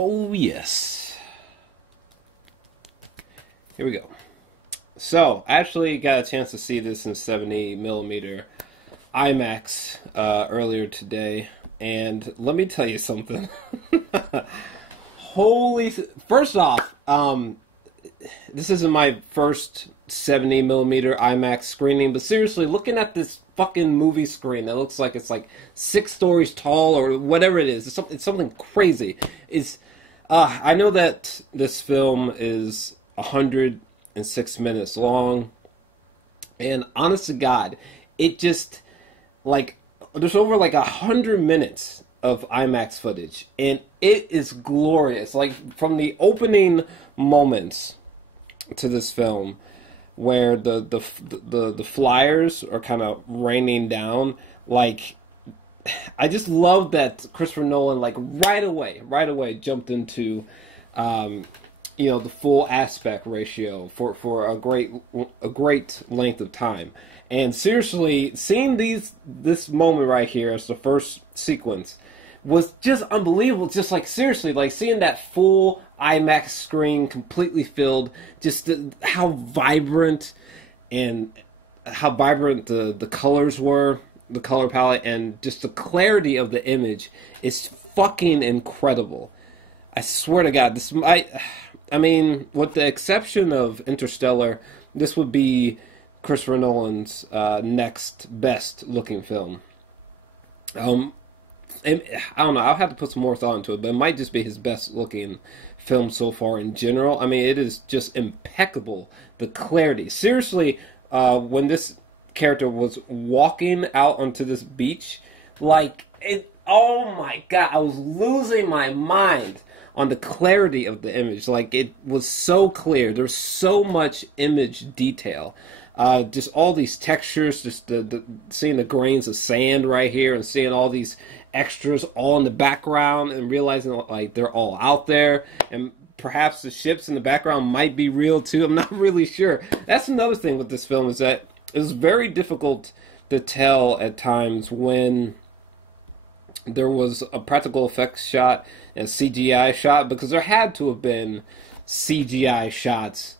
Oh, yes. Here we go. So, I actually got a chance to see this in 70mm IMAX earlier today. And let me tell you something. First off, this isn't my first 70mm IMAX screening, but seriously, looking at this fucking movie screen that looks like it's like 6 stories tall or whatever it is, it's something crazy. I know that this film is 106 minutes long, and honest to God, it just, like, there's over like 100 minutes of IMAX footage, and it is glorious. Like, from the opening moments to this film, where the flyers are kind of raining down, like, I just love that Christopher Nolan, like, right away jumped into the full aspect ratio for a great length of time. And seriously, seeing this moment right here as the first sequence was just unbelievable. Just like, seriously, like seeing that full IMAX screen completely filled, just how vibrant the colors were, the color palette, and just the clarity of the image is fucking incredible. I swear to God, I mean, with the exception of Interstellar, this would be Christopher Nolan's next best looking film. And I don't know, I'll have to put some more thought into it, but it might just be his best looking film so far in general. I mean, it is just impeccable, the clarity. Seriously, when this character was walking out onto this beach, like, oh my God, I was losing my mind on the clarity of the image. Like, it was so clear. There's so much image detail. Just all these textures, just seeing the grains of sand right here, and seeing all these extras all in the background, and realizing like they're all out there, and perhaps the ships in the background might be real too. I'm not really sure. That's another thing with this film, is that it was very difficult to tell at times when there was a practical effects shot and a CGI shot, because there had to have been CGI shots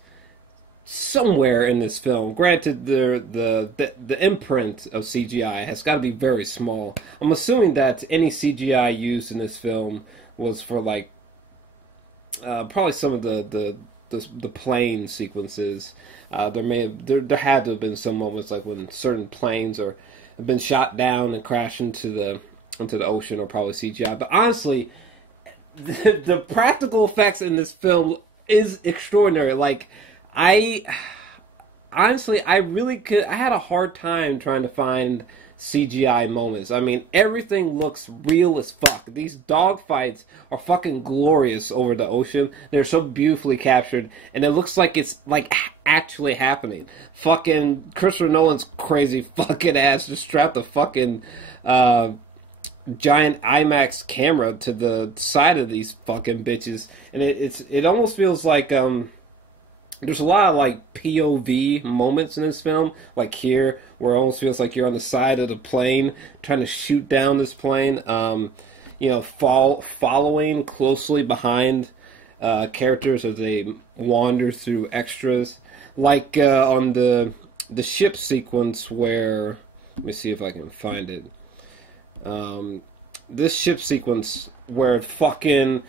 somewhere in this film. Granted, the imprint of CGI has got to be very small. I'm assuming that any CGI used in this film was for like probably some of the plane sequences. There had to have been some moments like when certain planes have been shot down and crash into the ocean, or probably CGI. But honestly, the practical effects in this film is extraordinary. Like, I had a hard time trying to find CGI moments. I mean, everything looks real as fuck. These dogfights are fucking glorious over the ocean. They're so beautifully captured, and it looks like it's like actually happening. Fucking Christopher Nolan's crazy fucking ass just strapped a fucking giant IMAX camera to the side of these fucking bitches, and it almost feels like there's a lot of like POV moments in this film, like here, where it almost feels like you're on the side of the plane trying to shoot down this plane. Following closely behind characters as they wander through extras, like on the ship sequence where, let me see if I can find it. This ship sequence where fucking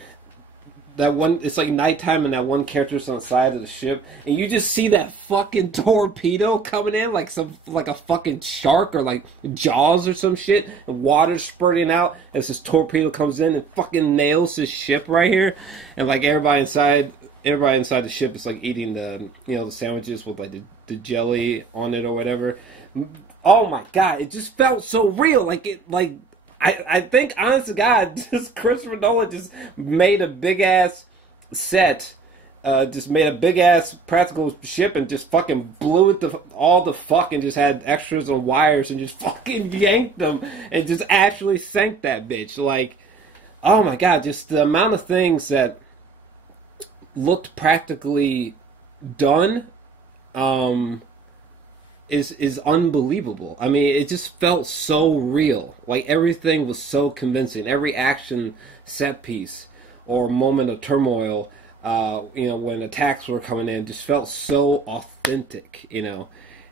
that one, it's like nighttime and that one character's on the side of the ship, and you just see that fucking torpedo coming in like a fucking shark, or like Jaws or some shit, and water spurting out as this torpedo comes in and fucking nails this ship right here, and like everybody inside the ship is like eating the sandwiches with like the jelly on it or whatever. Oh my God, it just felt so real. I think, honest to God, just Christopher Nolan just made a big-ass set, just made a big-ass practical ship and just fucking blew it all the fuck, and just had extras on wires and just fucking yanked them and just actually sank that bitch. Like, oh my God, just the amount of things that looked practically done, is unbelievable. I mean, it just felt so real. Like, everything was so convincing. Every action set piece, or moment of turmoil, when attacks were coming in, just felt so authentic,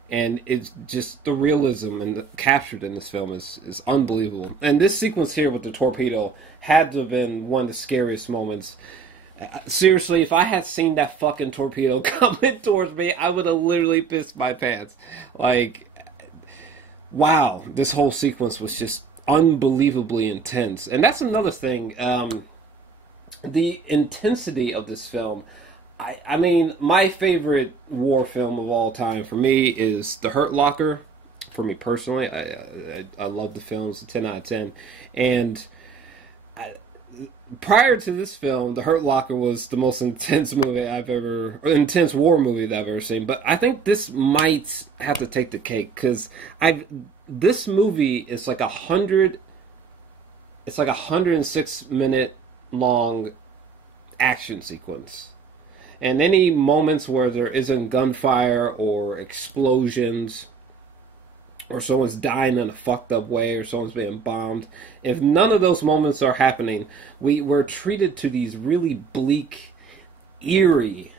and it's just the realism captured in this film is unbelievable. And this sequence here with the torpedo had to have been one of the scariest moments. Seriously, if I had seen that fucking torpedo coming towards me, I would have literally pissed my pants. Like, wow, this whole sequence was just unbelievably intense. And that's another thing. The intensity of this film. I mean, my favorite war film of all time for me is The Hurt Locker. For me personally, I love the film. It's a 10 out of 10. And prior to this film, The Hurt Locker was the most intense war movie that I've ever seen. But I think this might have to take the cake, because this movie is like 106-minute long action sequence. And any moments where there isn't gunfire or explosions, or someone's dying in a fucked up way, or someone's being bombed, if none of those moments are happening, we're treated to these really bleak, eerie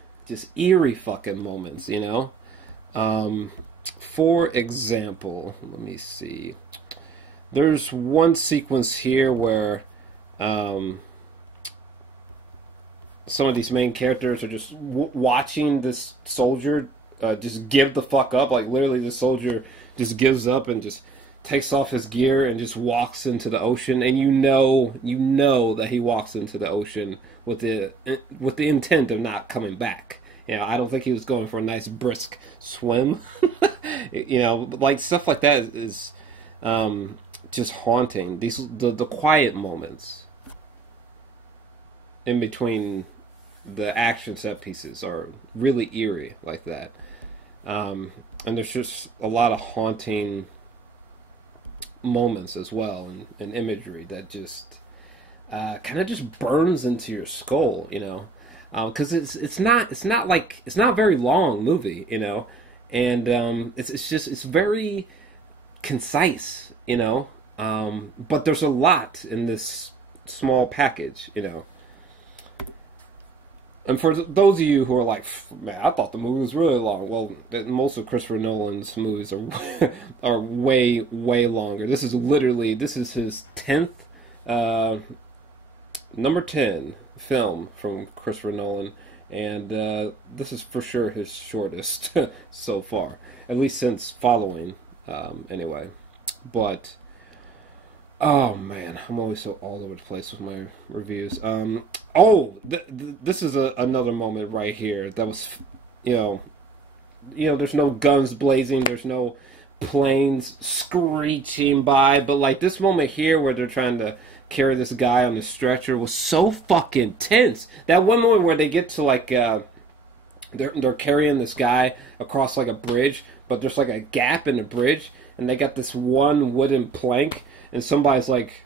fucking moments, For example, let me see. There's one sequence here where some of these main characters are just watching this soldier just give the fuck up. Like, literally, the soldier just gives up and just takes off his gear and just walks into the ocean. And you know that he walks into the ocean with the intent of not coming back. I don't think he was going for a nice brisk swim. Like, stuff like that is just haunting. The quiet moments in between the action set pieces are really eerie like that. And there's just a lot of haunting moments as well, and imagery that just kind of just burns into your skull, because it's not a very long movie, and it's very concise, but there's a lot in this small package, And for those of you who are like, man, I thought the movie was really long. Well, most of Christopher Nolan's movies are way, way longer. This is his 10th, number 10 film from Christopher Nolan. And this is for sure his shortest so far. At least since Following, anyway. But, oh man, I'm always so all over the place with my reviews. This is another moment right here that was, there's no guns blazing, there's no planes screeching by, but like this moment here where they're trying to carry this guy on the stretcher was so fucking tense. That one moment where they get to like, they're carrying this guy across like a bridge, but there's like a gap in the bridge, and they got this one wooden plank, and somebody's like,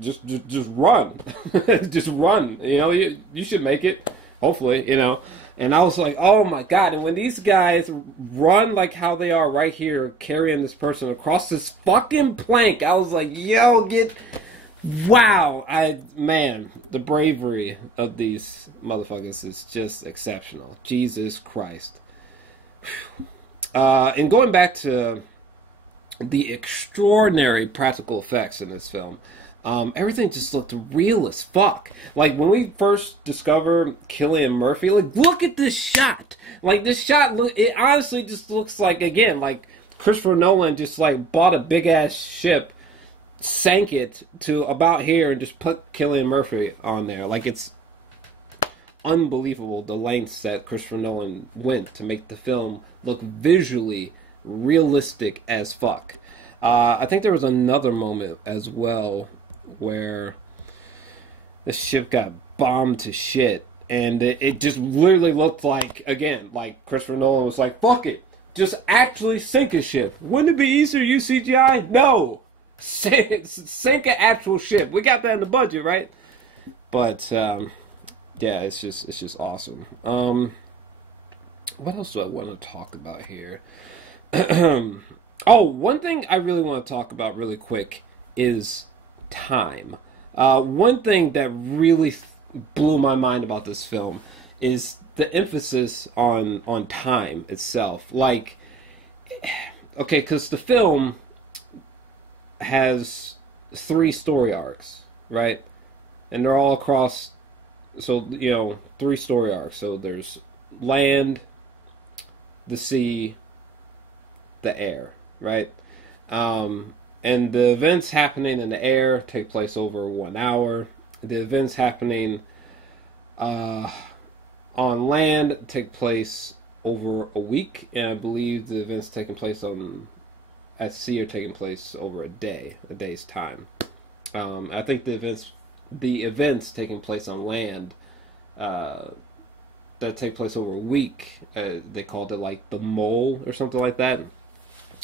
just run. Just run. You should make it. Hopefully, And I was like, oh my god. And when these guys run like how they are right here, carrying this person across this fucking plank, I was like, yo, wow. The bravery of these motherfuckers is just exceptional. Jesus Christ. And going back to the extraordinary practical effects in this film, everything just looked real as fuck. Like, when we first discover Killian Murphy, like, look at this shot. Like, this shot, it honestly just looks like, again, like Christopher Nolan just, like, bought a big-ass ship, sank it to about here, and just put Killian Murphy on there. Like, it's unbelievable the lengths that Christopher Nolan went to make the film look visually realistic as fuck. I think there was another moment as well where the ship got bombed to shit, and it just literally looked like, again, like Christopher Nolan was like, fuck it, just actually sink a ship. Wouldn't it be easier to use CGI? No! Sink an actual ship. We got that in the budget, right? But, yeah, it's just awesome. What else do I want to talk about here? One thing I really want to talk about really quick is time. One thing that really blew my mind about this film is the emphasis on time itself. Like, okay, because the film has 3 story arcs, right? And they're all across, so, 3 story arcs. So there's land, the sea, the air, right? And the events happening in the air take place over 1 hour. The events happening on land take place over a week, and I believe the events taking place at sea are taking place over a day's time. I think the events taking place on land that take place over a week, they called it like the mole or something like that.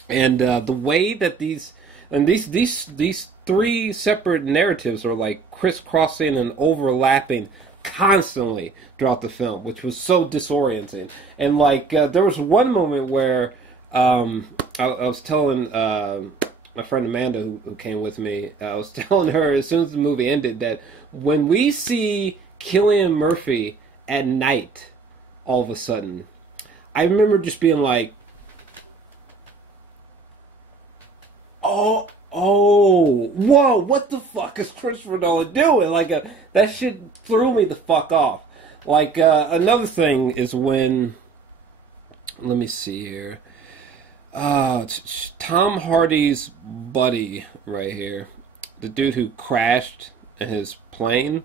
And the way that these 3 separate narratives are like crisscrossing and overlapping constantly throughout the film, which was so disorienting. And like there was one moment where I was telling my friend Amanda who came with me, I was telling her as soon as the movie ended that when we see Killian Murphy at night, all of a sudden, I remember just being like, whoa, what the fuck is Christopher Nolan doing? Like, that shit threw me the fuck off. Like, another thing is when, let me see here, Tom Hardy's buddy right here, the dude who crashed in his plane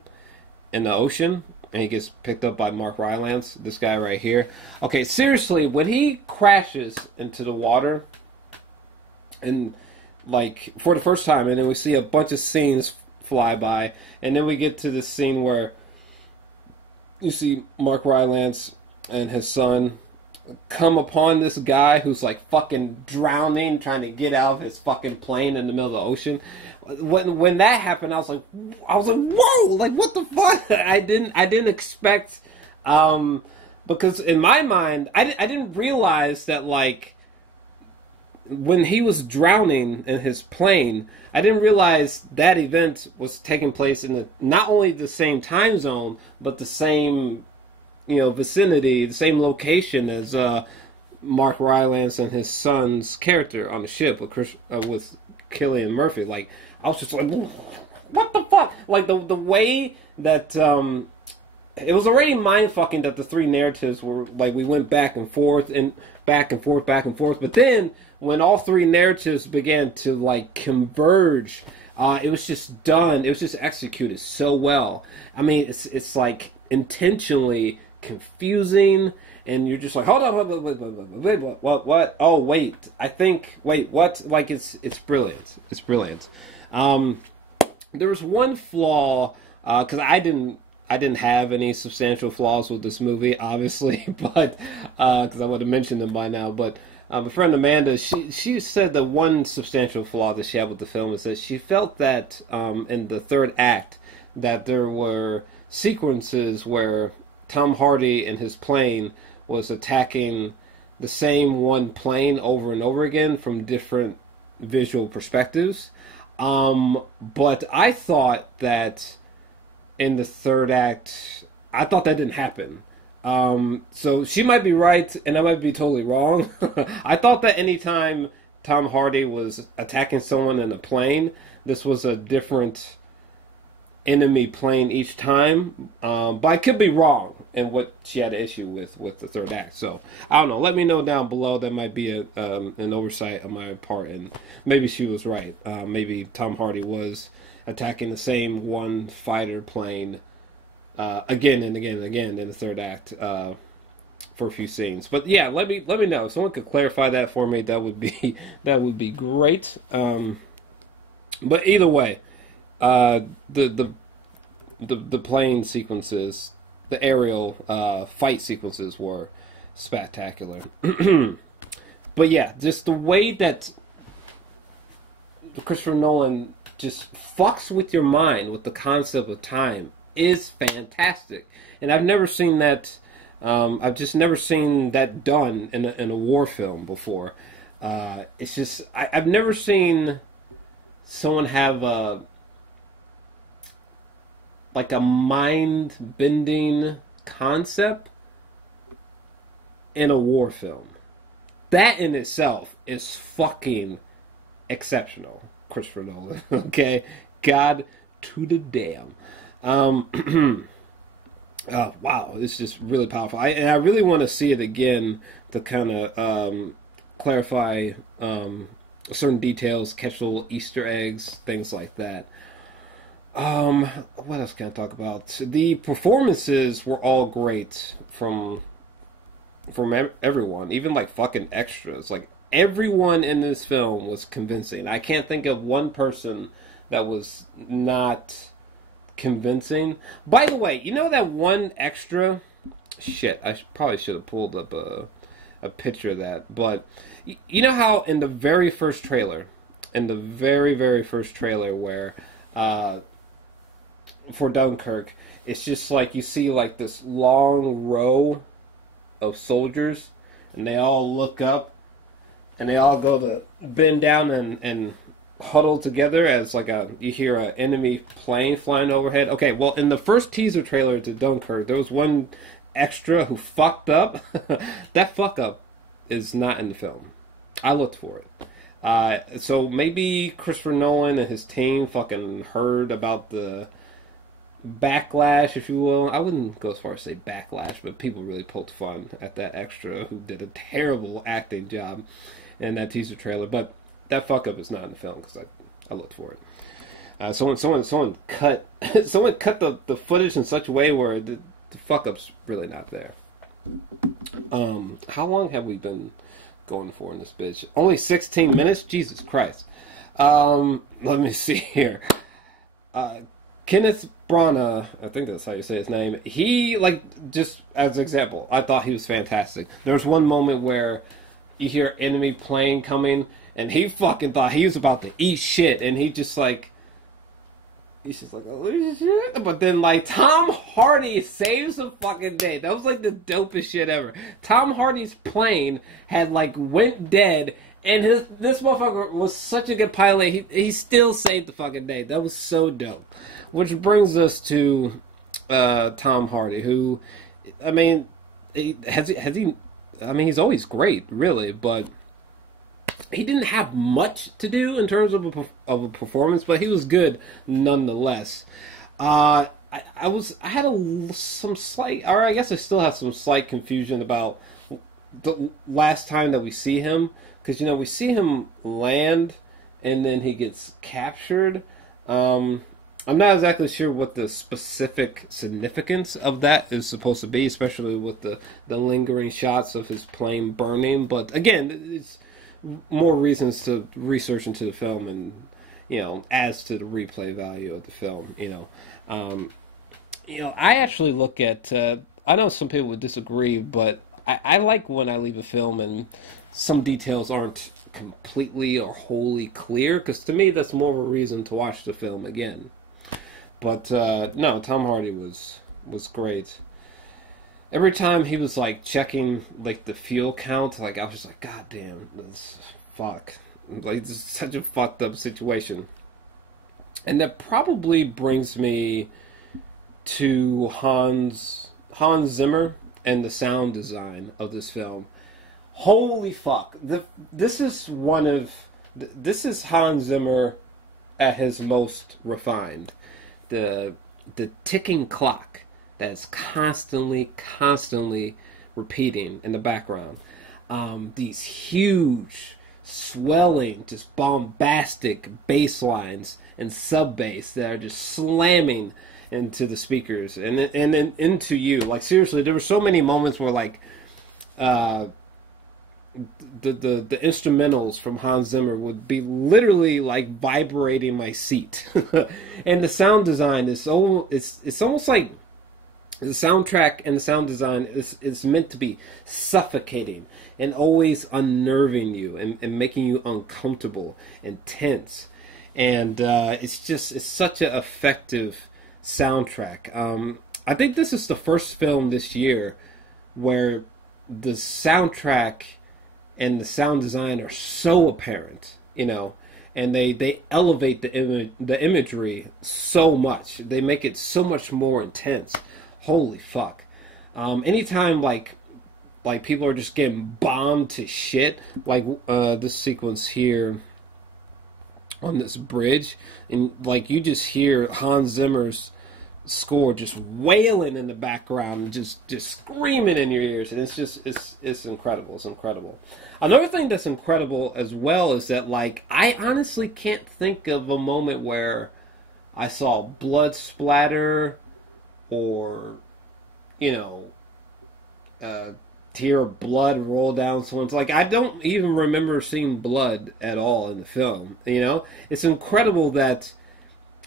in the ocean, and he gets picked up by Mark Rylance, this guy right here. Okay, seriously, when he crashes into the water, and like for the first time, and then we see a bunch of scenes fly by, and then we get to this scene where you see Mark Rylance and his son come upon this guy who's like fucking drowning, trying to get out of his fucking plane in the middle of the ocean. When that happened, I was like, whoa, like what the fuck? I didn't expect, because in my mind, I didn't realize that like when he was drowning in his plane, I didn't realize that event was taking place in not only the same time zone, but the same, vicinity, the same location as Mark Rylance and his son's character on the ship with Killian Murphy. Like, I was just like, what the fuck? Like, the way that it was already mind-fucking that the 3 narratives were, like, we went back and forth, and back and forth, back and forth. But then, when all 3 narratives began to, like, converge, it was just done. It was just executed so well. I mean, it's like, intentionally confusing, and you're just like, hold on, wait, what? Oh, wait, what? Like, it's brilliant. It's brilliant. There was one flaw, because I didn't have any substantial flaws with this movie, obviously, but because I would have mentioned them by now. But my friend Amanda, she said the one substantial flaw that she had with the film is that she felt that in the 3rd act that there were sequences where Tom Hardy in his plane was attacking the same one plane over and over again from different visual perspectives. But I thought that in the 3rd act, I thought that didn't happen. So she might be right, and I might be totally wrong. I thought that anytime Tom Hardy was attacking someone in a plane, this was a different enemy plane each time. But I could be wrong in what she had an issue with the 3rd act. So, I don't know. Let me know down below. That might be an oversight on my part, and maybe she was right. Maybe Tom Hardy was attacking the same one fighter plane again and again and again in the 3rd act for a few scenes. But yeah, let me know if someone could clarify that for me. That would be great. But either way, the plane sequences, the aerial fight sequences were spectacular. But yeah, just the way that Christopher Nolan just fucks with your mind with the concept of time is fantastic. And I've never seen that. I've just never seen that done in a war film before. It's just I've never seen someone have like a mind-bending concept in a war film. That in itself is fucking exceptional, Christopher Nolan. Okay? God to the damn. Wow, it's just really powerful. I really want to see it again to kind of clarify certain details, catch little Easter eggs, things like that. What else can I talk about? The performances were all great from everyone, even like fucking extras. Like everyone in this film was convincing. I can't think of one person that was not convincing. By the way, you know that one extra? Shit, I probably should have pulled up a picture of that. But you know how in the very first trailer, where for Dunkirk, it's just like you see like this long row of soldiers, and they all look up, and they all go to bend down and huddle together as like you hear an enemy plane flying overhead. Okay, well in the first teaser trailer to Dunkirk, there was one extra who fucked up. That fuck up is not in the film. I looked for it. So maybe Christopher Nolan and his team fucking heard about the backlash, if you will. I wouldn't go as far as say backlash, but people really poked fun at that extra who did a terrible acting job in that teaser trailer. But that fuck up is not in the film because I looked for it. Someone cut the footage in such a way where the fuck up's really not there. How long have we been going for in this bitch? Only 16 minutes? Jesus Christ. Let me see here. Kenneth Branagh, I think that's how you say his name. He, like, just as an example, I thought he was fantastic. There's one moment where you hear enemy plane coming, and he fucking thought he was about to eat shit, and he's just like, oh shit. But then, like, Tom Hardy saves the fucking day. That was, like, the dopest shit ever. Tom Hardy's plane had, like, went dead, and this motherfucker was such a good pilot, he still saved the fucking day. That was so dope. Which brings us to Tom Hardy, who, I mean, he's always great, really, but he didn't have much to do in terms of a performance, but he was good nonetheless. I had some slight, or I guess I still have some slight confusion about the last time that we see him, because we see him land and then he gets captured. I'm not exactly sure what the specific significance of that is supposed to be, especially with the lingering shots of his plane burning. But again, it's more reasons to research into the film, and adds to the replay value of the film. I actually look at. I know some people would disagree, but I like when I leave a film and some details aren't completely or wholly clear, because to me that's more of a reason to watch the film again. But no, Tom Hardy was great. Every time he was like checking like the fuel count, like I was just like, God damn, fuck. Like this is such a fucked up situation. And that probably brings me to Hans Zimmer and the sound design of this film. Holy fuck. This is Hans Zimmer at his most refined. The ticking clock that's constantly repeating in the background. These huge, swelling, just bombastic bass lines and sub bass that are just slamming into the speakers and into you. Like seriously, there were so many moments where like the instrumentals from Hans Zimmer would be literally like vibrating my seat. And the sound design is it's almost like the soundtrack and the sound design is meant to be suffocating and always unnerving you and making you uncomfortable and tense. And it's such an effective soundtrack. I think this is the first film this year where the soundtrack and the sound design are so apparent, and and they elevate the imagery so much. They make it so much more intense. Holy fuck! Anytime like people are just getting bombed to shit, like this sequence here on this bridge, and like you just hear Hans Zimmer's score just wailing in the background and just screaming in your ears, and it's incredible. It's incredible. Another thing that's incredible as well is that, like, I honestly can't think of a moment where I saw blood splatter or, you know, tear of blood roll down someone's. Like, I don't even remember seeing blood at all in the film. You know, it's incredible that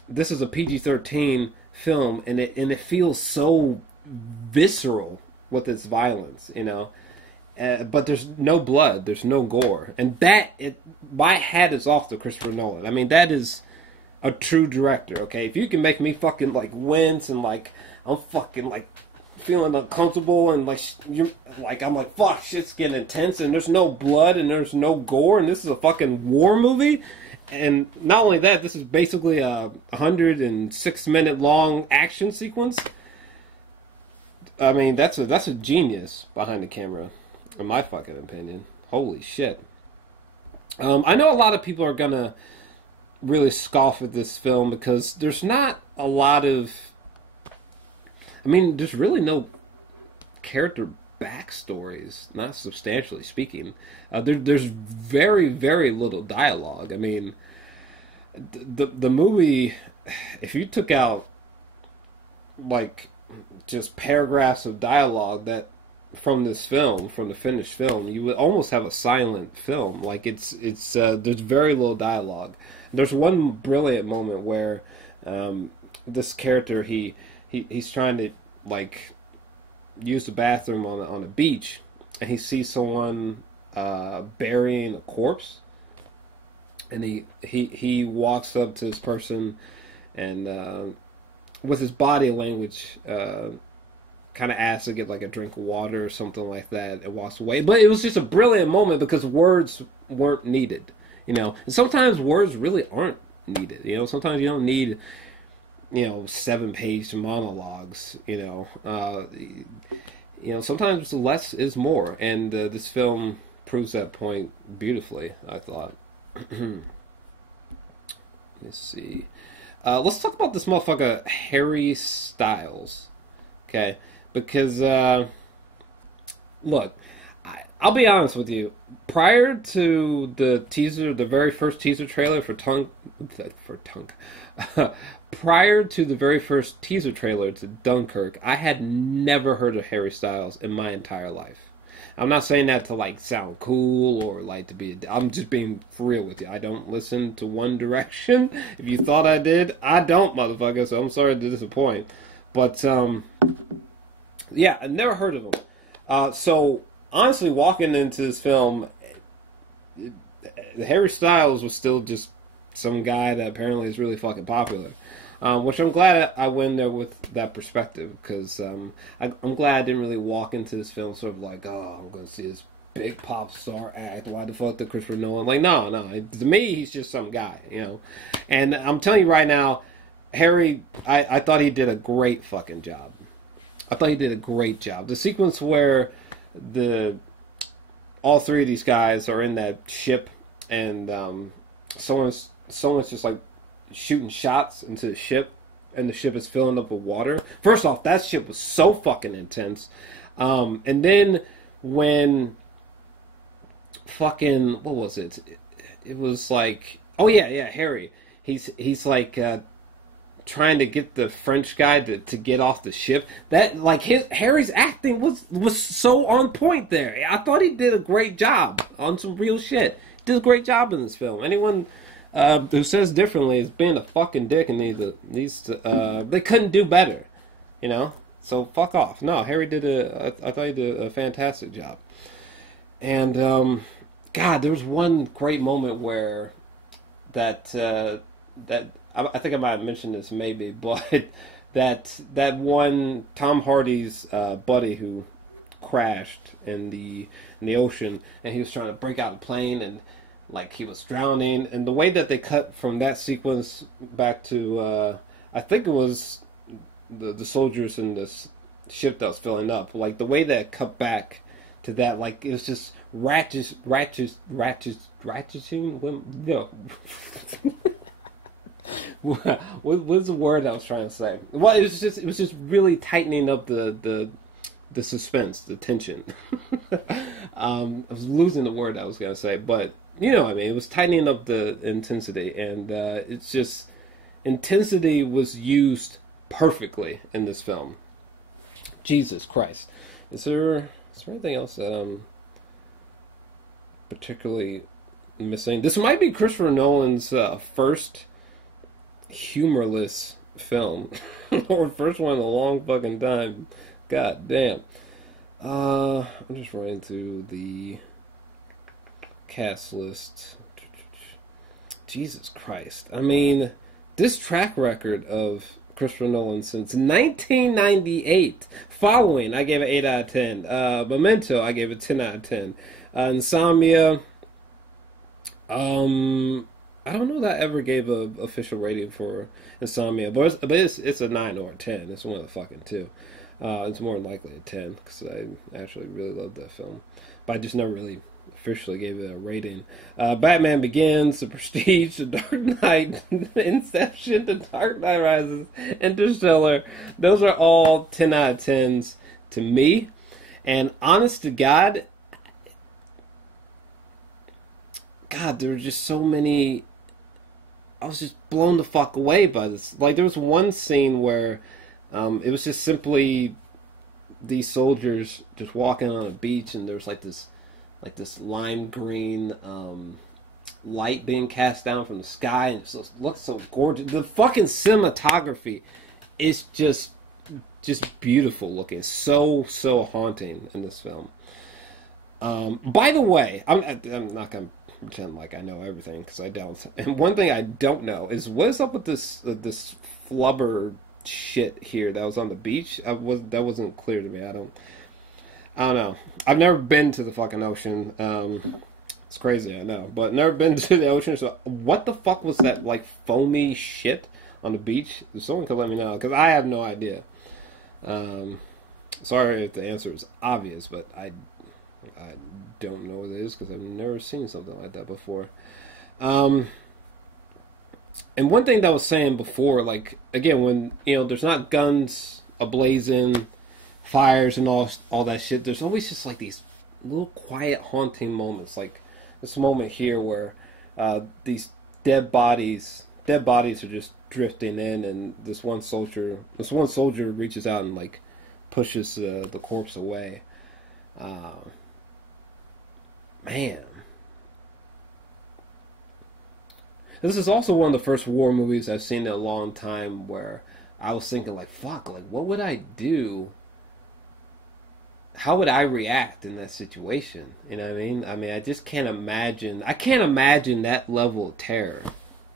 this is a PG-13 film, and it feels so visceral with its violence. You know, but there's no blood, there's no gore, and my hat is off to Christopher Nolan. I mean, that is a true director. Okay, if you can make me fucking like wince and like I'm fucking like feeling uncomfortable and like I'm like, fuck, shit's getting intense, and there's no blood and there's no gore, and this is a fucking war movie. And not only that, this is basically a 106-minute long action sequence. I mean, that's a genius behind the camera, in my fucking opinion. Holy shit. I know a lot of people are gonna really scoff at this film because there's not a lot of... I mean, there's really no character backstories, not substantially speaking. There's very, very little dialogue. I mean, the movie, if you took out like just paragraphs of dialogue that from this film, from the finished film, you would almost have a silent film. Like it's there's very little dialogue. There's one brilliant moment where this character he's trying to like use the bathroom on a beach, and he sees someone burying a corpse, and he walks up to this person and with his body language kind of asks to get like a drink of water or something like that, and walks away. But it was just a brilliant moment because words weren't needed, you know. And sometimes words really aren't needed, you know. Sometimes you don't need, you know, 7-page monologues, you know. You know, sometimes less is more, and this film proves that point beautifully, I thought. Let's see. Let's talk about this motherfucker, Harry Styles. Okay? Because, look, I'll be honest with you. Prior to the very first teaser trailer prior to the very first teaser trailer to Dunkirk, I had never heard of Harry Styles in my entire life. I'm not saying that to like sound cool or like to be. I'm just being for real with you. I don't listen to One Direction. If you thought I did, I don't, motherfucker. So I'm sorry to disappoint. But yeah, I never heard of him. So honestly, walking into this film, Harry Styles was still just some guy that apparently is really fucking popular. Which I'm glad I went there with that perspective, because I'm glad I didn't really walk into this film sort of like, oh, I'm going to see this big pop star act. Why the fuck did Christopher Nolan? Like, no. To me, he's just some guy, you know. And I'm telling you right now, Harry, I thought he did a great fucking job. I thought he did a great job. The sequence where all three of these guys are in that ship, and someone's just like shooting shots into the ship, and the ship is filling up with water. First off, that ship was so fucking intense. And then when fucking, what was it? It was like, oh yeah, Harry. He's like trying to get the French guy to get off the ship. That, like, Harry's acting was so on point there. I thought he did a great job on some real shit. Did a great job in this film. Anyone who says differently is being a fucking dick, and they couldn't do better, you know. So fuck off. No, Harry I thought he did a fantastic job. And God, there was one great moment where that I think I might have mentioned this maybe, but that one Tom Hardy's buddy who crashed in the ocean, and he was trying to break out a plane, and like he was drowning, and the way that they cut from that sequence back to I think it was the soldiers in this ship that was filling up, like the way that it cut back to that, like it was just ratcheting. No. What's the word I was trying to say? Well, it was just really tightening up the suspense, the tension. I was losing the word I was gonna say, but you know what I mean. It was tightening up the intensity, and it's just intensity was used perfectly in this film. Jesus Christ, is there anything else that I'm particularly missing? This might be Christopher Nolan's first humorless film, or first one in a long fucking time. God damn. I'm just running through the cast list. Jesus Christ. I mean, this track record of Christopher Nolan since 1998. Following, I gave it 8 out of 10. Memento, I gave it 10 out of 10. Insomnia, I don't know that I ever gave a official rating for Insomnia, but it's a 9 or a 10. It's one of the fucking two. It's more than likely a 10, because I actually really loved that film. But I just never really officially gave it a rating. Batman Begins, The Prestige, The Dark Knight, Inception, The Dark Knight Rises, Interstellar. Those are all 10 out of 10s to me. And honest to God, there were just so many. I was just blown the fuck away by this. Like, there was one scene where it was just simply these soldiers just walking on a beach, and there was like this lime green light being cast down from the sky, and it just looks so gorgeous. The fucking cinematography is just beautiful looking, so haunting in this film. By the way, I'm not gonna pretend like I know everything, because I don't. And one thing I don't know is what is up with this flubber shit here that was on the beach. That wasn't clear to me. I don't know. I've never been to the fucking ocean. It's crazy, I know, but never been to the ocean. So what the fuck was that, like, foamy shit on the beach? If someone could let me know, because I have no idea. Sorry if the answer is obvious, but I don't know what it is, because I've never seen something like that before. And one thing that I was saying before, like, again, when, you know, there's not guns ablazing, fires and all that shit, there's always just like these little quiet haunting moments, like this moment here where these dead bodies are just drifting in, and this one soldier reaches out and like pushes the corpse away. Man, this is also one of the first war movies I've seen in a long time where I was thinking, like, fuck, like, what would I do? How would I react in that situation? You know what I mean? I mean, I just can't imagine. I can't imagine that level of terror,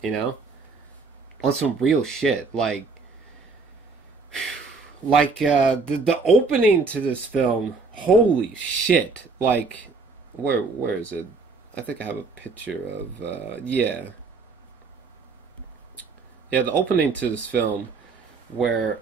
you know? On some real shit. Like the opening to this film, holy shit. Like, where is it? I think I have a picture of, yeah, the opening to this film where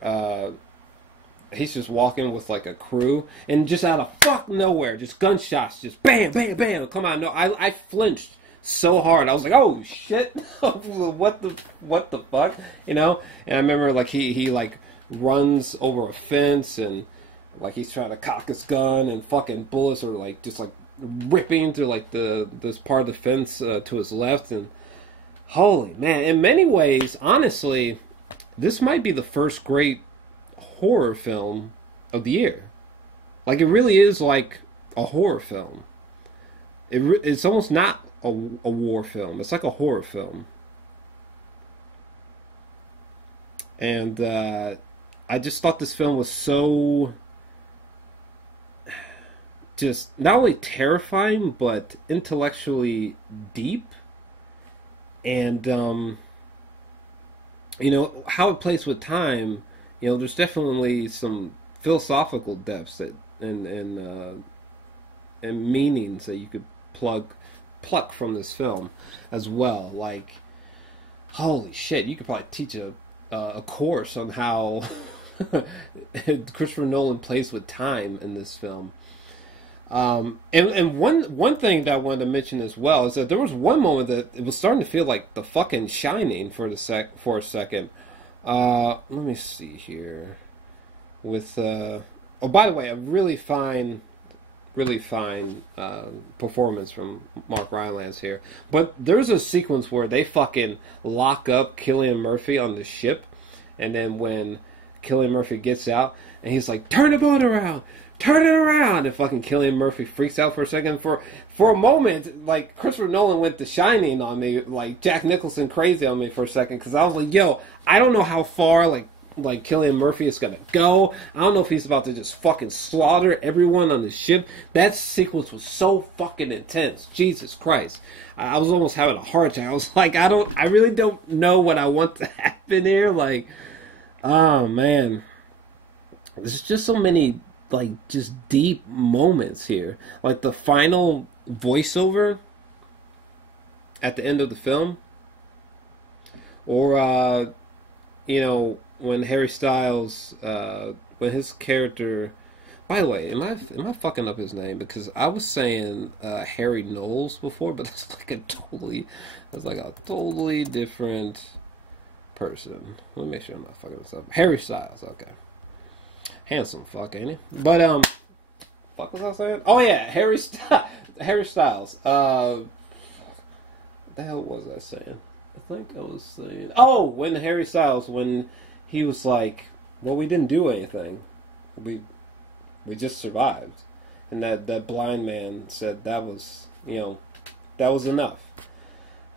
he's just walking with like a crew, and just out of fuck nowhere, just gunshots, just bam, bam, bam, come on. No, I flinched so hard. I was like, oh shit, what the fuck, you know? And I remember like he like runs over a fence, and like he's trying to cock his gun, and fucking bullets are like just like ripping through like this part of the fence to his left. And holy man, in many ways, honestly, this might be the first great horror film of the year. Like, it really is like a horror film. It's almost not a war film. It's like a horror film. And I just thought this film was so just not only terrifying, but intellectually deep. And you know, how it plays with time, you know, there's definitely some philosophical depths that and meanings that you could plug plucked from this film as well. Like, holy shit, you could probably teach a course on how Christopher Nolan plays with time in this film. And one thing that I wanted to mention as well is that there was one moment that it was starting to feel like the fucking Shining for a second. Let me see here. With oh, by the way, a really fine performance from Mark Rylance here. But there's a sequence where they fucking lock up Killian Murphy on the ship, and then when Killian Murphy gets out, and he's like, "Turn the boat around! Turn it around!" And fucking Killian Murphy freaks out for a second. For a moment, like, Christopher Nolan went The Shining on me, like Jack Nicholson crazy on me for a second, because I was like, yo, I don't know how far, like Killian Murphy is gonna go. I don't know if he's about to just fucking slaughter everyone on the ship. That sequence was so fucking intense. Jesus Christ. I was almost having a heart attack. I was like, I really don't know what I want to happen here. Like, oh man. There's just so many, like, just deep moments here. Like the final voiceover at the end of the film. Or, you know, when Harry Styles, when his character, by the way, am I fucking up his name? Because I was saying Harry Knowles before, but that's like a totally different person. Let me make sure I'm not fucking this up. Harry Styles, okay. Handsome fuck, ain't he? But fuck was I saying? Oh yeah, Harry Styles. What the hell was I saying? I think I was saying, oh, when Harry Styles, when he was like, well, we didn't do anything. We just survived. And that blind man said that was, you know, that was enough. I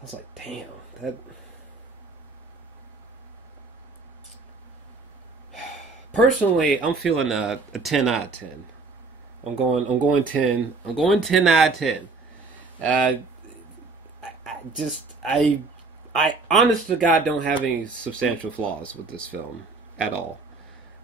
was like, damn, that... Personally, I'm feeling a 10 out of 10. I'm going 10. I'm going 10 out of 10. I honest to God don't have any substantial flaws with this film at all.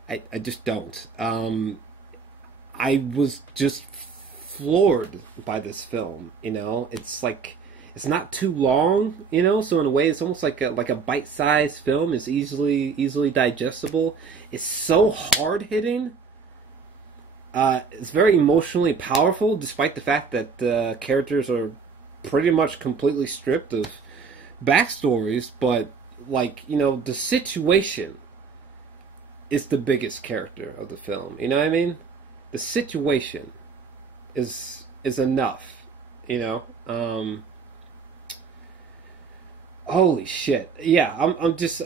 I just don't. I was just floored by this film. You know, it's like, it's not too long. You know, so in a way, it's almost like a bite-sized film. It's easily digestible. It's so hard-hitting. It's very emotionally powerful, despite the fact that the characters are pretty much completely stripped of backstories, but, like, you know, the situation is the biggest character of the film. You know what I mean? The situation is enough. You know? Holy shit. Yeah,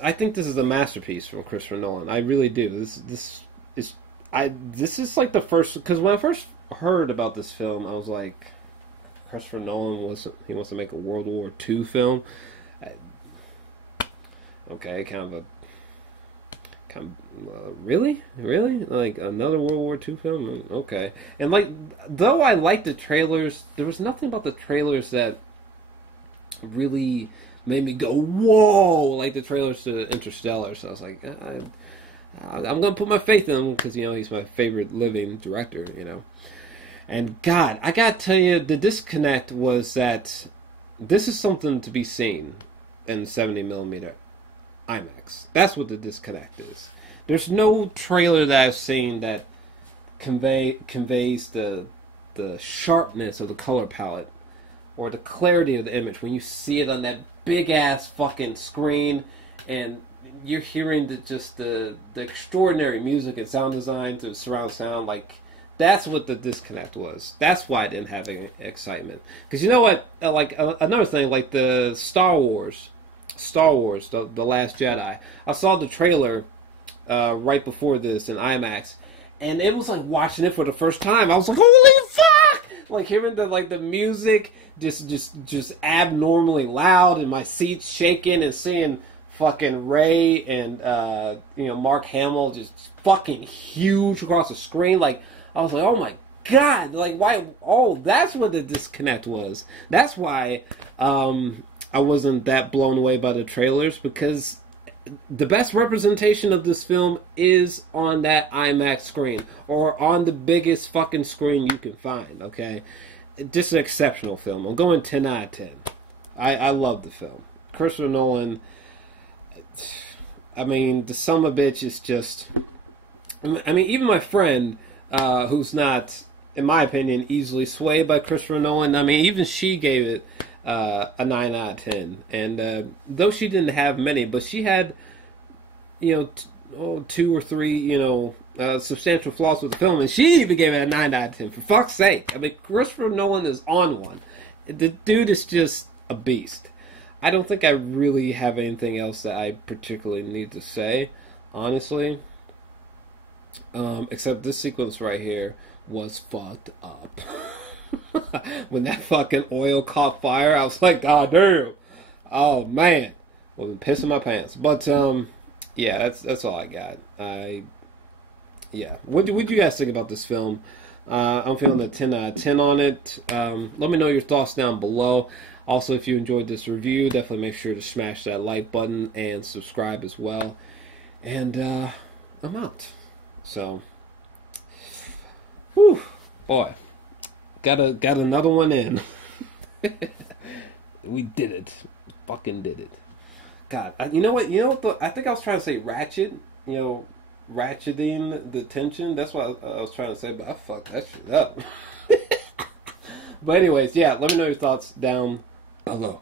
I think this is a masterpiece from Christopher Nolan. I really do. This is like the first, because when I first heard about this film, I was like, Christopher Nolan wants to make a World War II film. Okay, really, like another World War II film. Okay, and like, though I liked the trailers, there was nothing about the trailers that really made me go whoa, like the trailers to Interstellar. So I was like, I'm gonna put my faith in him because, you know, he's my favorite living director. You know, and God, I gotta tell you, the disconnect was that this is something to be seen in 70mm IMAX. That's what the disconnect is. There's no trailer that I've seen that conveys the sharpness of the color palette or the clarity of the image when you see it on that big ass fucking screen and you're hearing the extraordinary music and sound design to surround sound. Like, that's what the disconnect was. That's why I didn't have any excitement. Because you know what? Like, another thing, like the Star Wars, The Last Jedi. I saw the trailer right before this in IMAX, and it was like watching it for the first time. I was like, holy fuck! Like, hearing the music just abnormally loud, and my seat's shaking, and seeing fucking Ray and you know, Mark Hamill just fucking huge across the screen. Like, I was like, oh my God, like, why? Oh, that's what the disconnect was. That's why I wasn't that blown away by the trailers, because the best representation of this film is on that IMAX screen, or on the biggest fucking screen you can find, okay? just an exceptional film. I'm going 10 out of 10. I love the film. Christopher Nolan, I mean, the son of a bitch is just... I mean, even my friend, who's not, in my opinion, easily swayed by Christopher Nolan, I mean, even she gave it a 9 out of 10. And though she didn't have many, but she had, you know, 2 or 3, you know, substantial flaws with the film, and she even gave it a 9 out of 10. For fuck's sake. I mean, Christopher Nolan is on one. The dude is just a beast. I don't think I really have anything else that I particularly need to say, honestly. Except this sequence right here was fucked up. When that fucking oil caught fire, I was like, God damn. Oh, man. Well, I'm pissing my pants. But, yeah, that's all I got. Yeah. What do you guys think about this film? I'm feeling a 10 out of 10 on it. Let me know your thoughts down below. Also, if you enjoyed this review, definitely make sure to smash that like button and subscribe as well. And I'm out. So, whew, boy, got another one in. We did it. Fucking did it. God, you know what? I think I was trying to say ratchet. You know, ratcheting the tension. That's what I was trying to say, but I fucked that shit up. But anyways, yeah, let me know your thoughts down below.